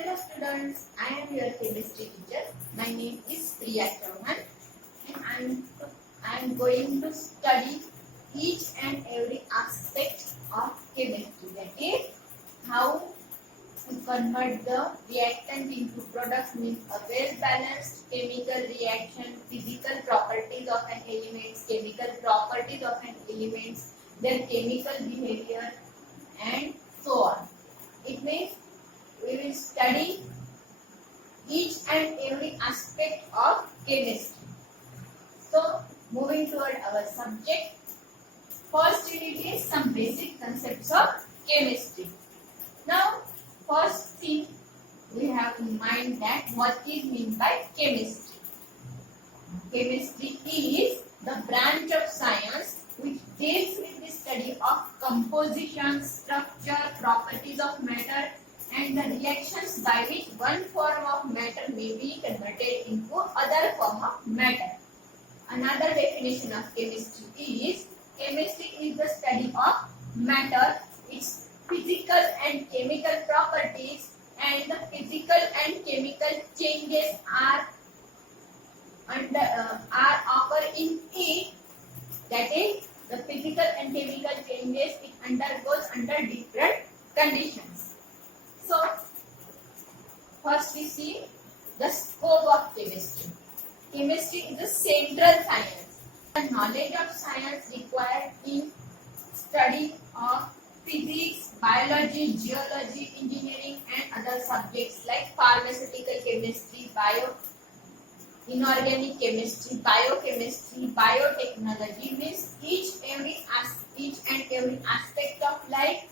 Hello students, I am your chemistry teacher. My name is Priya Chauhan and I am going to study each and every aspect of chemistry. That is how to convert the reactant into product, means a well balanced chemical reaction, physical properties of an element, chemical properties of an element, their chemical behavior and so on. It means we will study each and every aspect of chemistry. So, moving toward our subject, first it is some basic concepts of chemistry. Now, first thing we have in mind that what is meant by chemistry. Chemistry is the branch of science which deals with the study of composition, structure, properties of matter and the reactions by which one form of matter may be converted into other form of matter. Another definition of chemistry is the study of matter, its physical and chemical properties, and the physical and chemical changes are occur in it. That is, the physical and chemical changes it undergoes under different conditions. So, first we see the scope of chemistry. Chemistry is the central science. The knowledge of science required in study of physics, biology, geology, engineering and other subjects like pharmaceutical chemistry, inorganic chemistry, biochemistry, biotechnology, means each and every aspect of life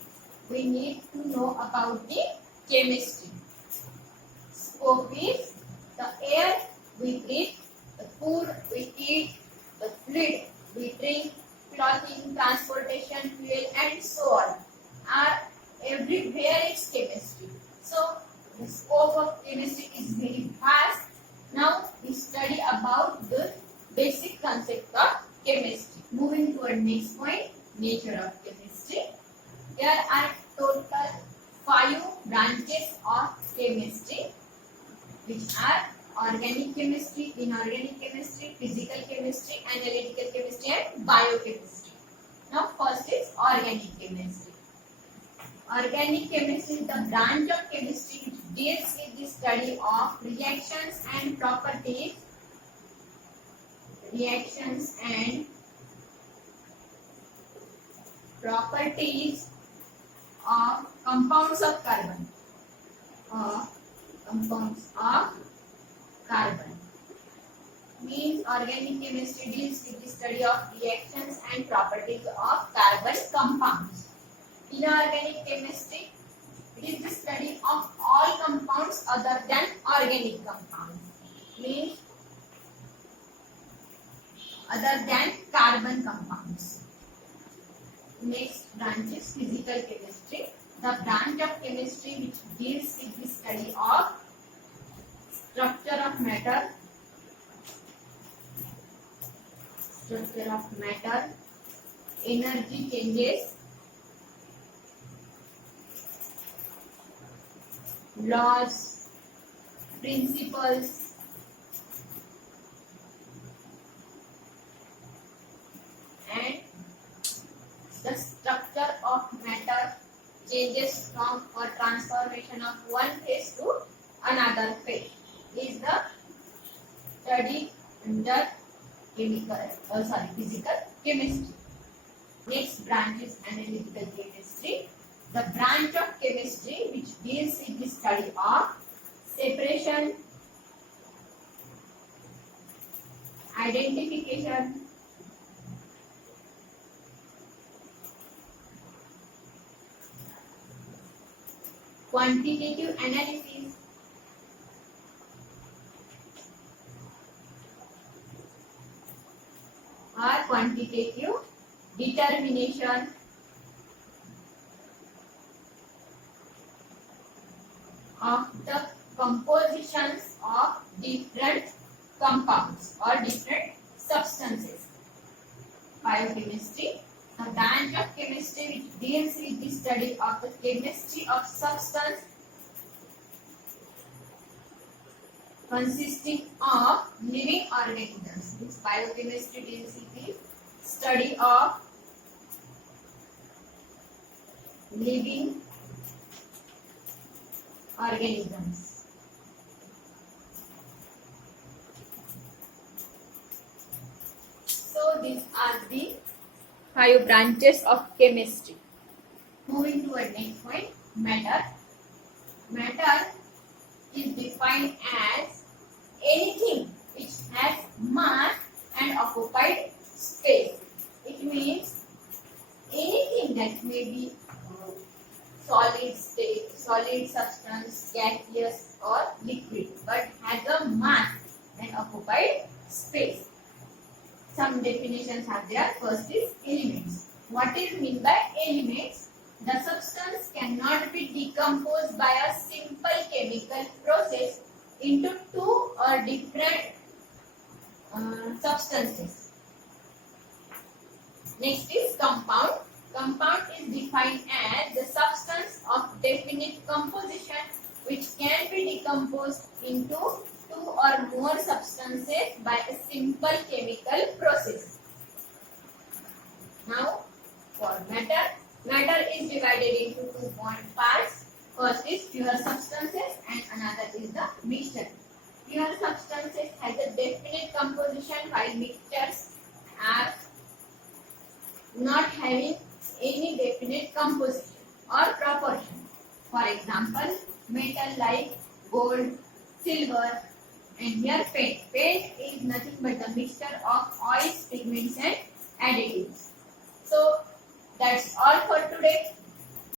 we need to know about the chemistry. Scope is the air we breathe, the food we eat, the fluid we drink, clothing, transportation, fuel and so on are everywhere its chemistry. So the scope of chemistry is very vast. Now we study about the basic concept of chemistry. Moving to our next point, nature of chemistry. There are total 5 branches of chemistry, which are organic chemistry, inorganic chemistry, physical chemistry, analytical chemistry and biochemistry. Now first is organic chemistry. Organic chemistry is the branch of chemistry which deals with the study of reactions and properties, of compounds of carbon. Means organic chemistry deals with the study of reactions and properties of carbon compounds. Inorganic chemistry, it is the study of all compounds other than organic compounds, means other than carbon compounds. Next branch is physical chemistry, the branch of chemistry which deals with the study of structure of matter, energy changes, laws, principles, and the structure of matter changes from or transformation of one phase to another phase is the study under physical chemistry. Next branch is analytical chemistry, the branch of chemistry which deals with the study of separation, identification, quantitative analysis, or quantitative determination of the compositions of different compounds or different substances. Biochemistry, the branch of chemistry which deals with the study of the chemistry of substance, consisting of living organisms. This biochemistry deals with the study of living organisms. So these are the 5 branches of chemistry. Moving to a next point, matter. Matter is defined as anything which has mass and occupied space. It means anything that may be solid state, solid substance, gaseous or liquid, but has a mass and occupied space. Some definitions are there. First is elements. What is meant by elements? The substance cannot be decomposed by a simple chemical process into 2 or different substances. Next is compound. Compound is defined as the substance of definite composition which can be decomposed into 2 or more substances by a simple chemical process. Now, for matter. Matter is divided into 2 parts. First is pure substances and another is the mixture. Pure substances has a definite composition while mixtures are not having any definite composition or proportion. For example, metal like gold, silver, and here paint. Paint is nothing but the mixture of oils, pigments and additives. So that's all for today.